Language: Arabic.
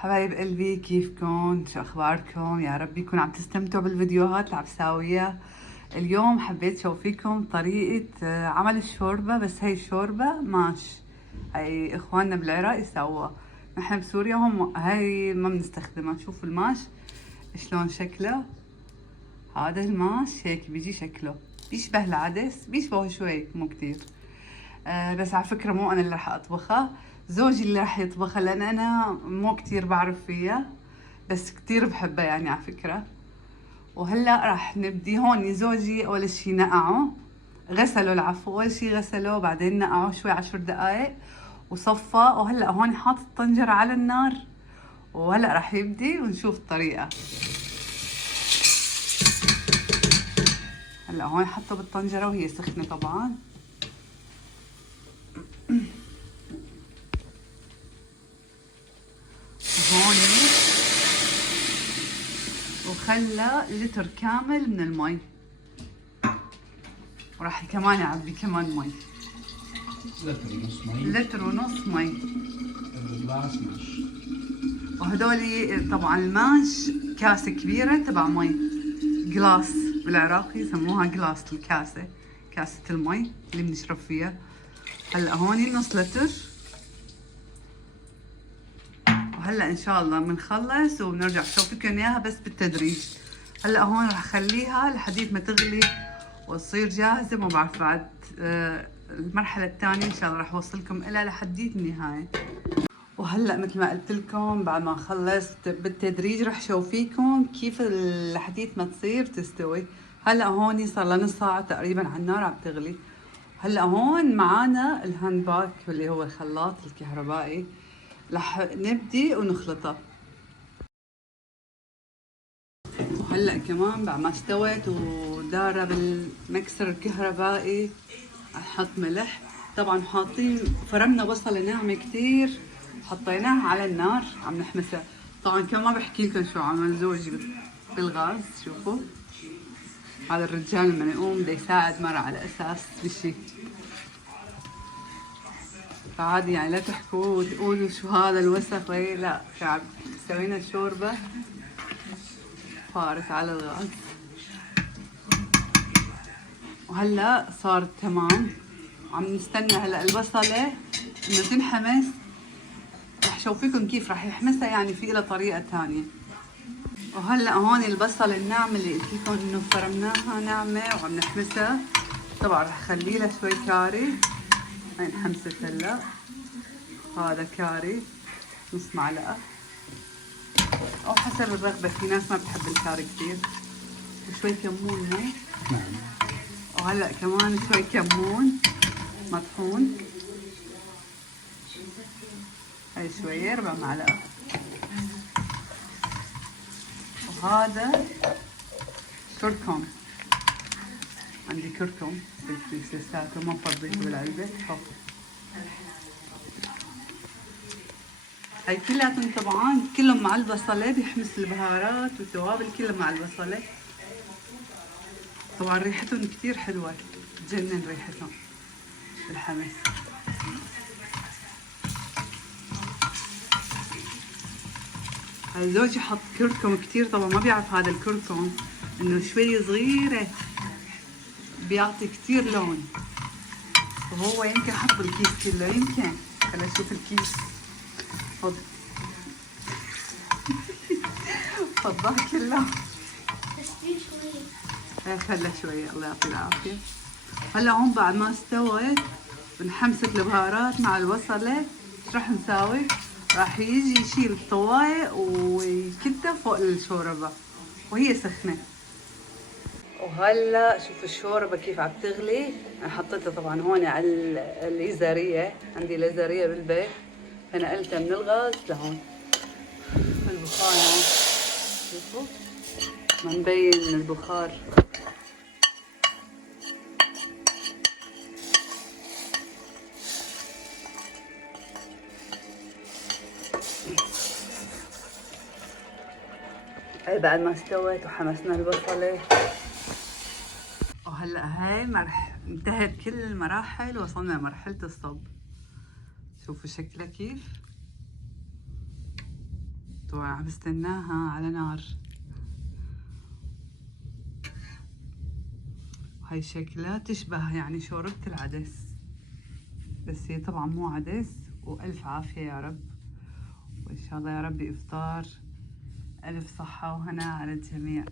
حبايب قلبي، كيفكن؟ شو اخباركم؟ يا رب يكون عم تستمتعوا بالفيديوهات اللي عم ساويها. اليوم حبيت شوفيكم طريقة عمل الشوربة، بس هي شوربة ماش. هي اخواننا بالعراق يسووها، نحن بسوريا هم هاي ما بنستخدمها. شوفوا الماش شلون شكله. هذا الماش هيك بيجي شكله، بيشبه العدس، بيشبه شوي مو كتير. بس على فكرة مو أنا اللي راح أطبخها، زوجي اللي راح يطبخها، لأن أنا مو كتير بعرف فيها، بس كتير بحبها يعني على فكرة. وهلا راح نبدي. هون زوجي أول شي نقعه، غسله، العفو، أول شي غسله بعدين نقعه شوي 10 دقايق وصفى. وهلا هون حاط الطنجرة على النار، وهلا راح يبدي ونشوف الطريقة. هلا هون حطه بالطنجرة وهي سخنة طبعا. هون وخلى لتر كامل من المي، وراح كمان يعبي كمان مي، لتر ونص مي. لتر ونص مي. الجلاس ماش. وهدولي طبعا الماش كاسة كبيرة تبع مي، جلاس بالعراقي يسموها جلاس، الكاسة، كاسة المي اللي بنشرب فيها. هلا هون نص لتر، وهلا ان شاء الله بنخلص وبنرجع بشوفكم اياها بس بالتدريج. هلا هون رح اخليها لحديت ما تغلي وتصير جاهزة. ما بعرف بعد المرحلة الثانية ان شاء الله رح اوصلكم الها لحديت النهاية. وهلا مثل ما قلت لكم بعد ما اخلص بالتدريج رح شوفيكم كيف لحديت ما تصير تستوي. هلا هون صار لها نص ساعة تقريبا على النار عم تغلي. هلا هون معانا الهاند باك اللي هو الخلاط الكهربائي، رح نبدي ونخلطها. وهلا كمان بعد ما استوت ودارة بالمكسر الكهربائي نحط ملح. طبعا حاطين، فرمنا بصلة ناعمة كتير حطيناها على النار عم نحمسها. طبعا كمان ما بحكي لكم شو عمل زوجي بالغاز. شوفوا هذا الرجال لما يقوم بده يساعد مرة على اساس بشي، فعادي يعني لا تحكوا وتقولوا شو هذا الوسخ. لا، شعب سوينا شوربة صارت على الغاز. وهلا صار تمام، عم نستنى هلا البصلة انه تنحمس. رح شوفيكم كيف رح يحمسها، يعني في لها طريقة ثانية. وهلا هون البصل الناعمة اللي قلت لكم انه فرمناها ناعمة وعم نحمسها. طبعا رح خلي لها شوي كاري. هاي انحمست هلا، هذا كاري نص معلقة او حسب الرغبة، في ناس ما بتحب الكاري كثير. وشوي كمون مو؟ نعم. وهلا كمان شوي كمون مطحون، هاي شوية 4 معلقة. وهذا كركم، عندي كركم لساته ما فضيته بالعلبة. هاي كلاتهم طبعا كلهم مع البصلة، بيحمس البهارات والتوابل كلها مع البصلة. طبعا ريحتهم كتير حلوة، تجنن ريحتهم بالحمس. زوجي حط كركم كتير، طبعا ما بيعرف هذا الكركم انه شوي صغيرة بيعطي كتير لون. وهو يمكن حط الكيس كله، يمكن. خلينا نشوف الكيس. فض فضاه كله. خلى شوي، الله يعطيه العافية. هلا هون بعد ما استوت انحمست البهارات مع البصلة، ايش راح نساوي؟ راح يجي يشيل الطواية ويكدها فوق الشوربة وهي سخنة. وهلا شوفوا الشوربة كيف عم تغلي. انا حطيتها طبعا هون على الليزرية، عندي ليزرية بالبيت فنقلتها من الغاز لهون البخار. هون شوفوا ما مبين البخار. هاي بعد ما استوت وحمسنا البصلة. وهلا هاي انتهت كل المراحل، وصلنا لمرحلة الصب. شوفوا شكلها كيف. طبعا عم بستناها على نار. هاي شكلها تشبه يعني شوربة العدس، بس هي طبعا مو عدس. وألف عافية يا رب، وإن شاء الله يا رب إفطار ألف صحة وهنا على الجميع.